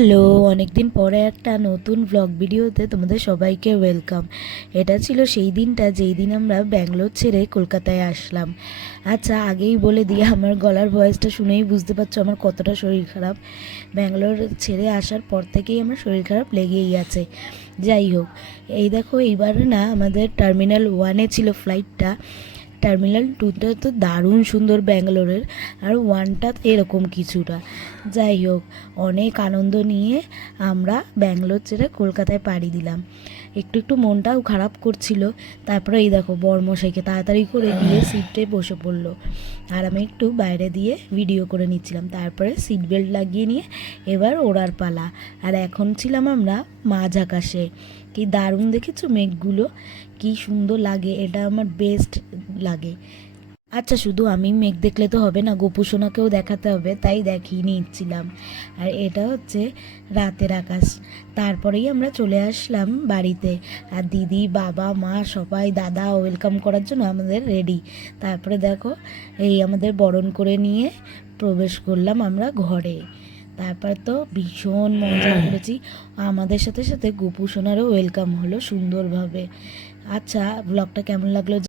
Hello, অনেকদিন পরে একটা নতুন ব্লগ ভিডিওতে তোমাদের সবাইকে ওয়েলকাম। এটা ছিল সেই দিনটা যেই দিন আমরা ব্যাঙ্গালোর ছেড়ে কলকাতায় আসলাম। আচ্ছা, আগেই বলে দিই, আমার গলার ভয়েসটা শুনেই বুঝতে পারছো আমার কতটা শরীর খারাপ। ব্যাঙ্গালোর ছেড়ে আসার পর থেকেই আমার শরীর খারাপ লেগেই আছে। যাই হোক, এই দেখো, এইবার না আমাদের টার্মিনাল 1-এ ছিল ফ্লাইটটা। টার্মিনাল 2টা তো দারুণ সুন্দর ব্যাঙ্গালোরের, আর 1টা এরকম কিছুটা। যাই হোক, অনেক আনন্দ নিয়ে আমরা ব্যাঙ্গালোর ছেড়ে কলকাতায় পাড়ি দিলাম। একটু একটু মনটাও খারাপ করছিল। তারপরে এই দেখো, বরমশাইকে তাড়াতাড়ি করে গিয়ে সিটে বসে পড়লো, আর আমি একটু বাইরে দিয়ে ভিডিও করে নিচ্ছিলাম। তারপরে সিট বেল্ট লাগিয়ে নিয়ে এবার ওড়ার পালা। আর এখন ছিলাম আমরা মাঝ আকাশে। কি দারুণ দেখেছো মেঘগুলো, কি সুন্দর লাগে, এটা আমার বেস্ট লাগে। আচ্ছা, শুধু আমি মেঘ দেখলে তো হবে না, গোপুসোনাকেও দেখাতে হবে, তাই দেখিয়ে নিচ্ছিলাম। আর এটা হচ্ছে রাতের আকাশ। তারপরেই আমরা চলে আসলাম বাড়িতে, আর দিদি, বাবা, মা সবাই, দাদা ওয়েলকাম করার জন্য আমাদের রেডি। তারপরে দেখো, এই আমাদের বরণ করে নিয়ে প্রবেশ করলাম আমরা ঘরে। তারপর তো ভীষণ মজা করেছি। আমাদের সাথে সাথে গোপুসোনারও ওয়েলকাম হলো সুন্দরভাবে। আচ্ছা, ব্লগটা কেমন লাগলো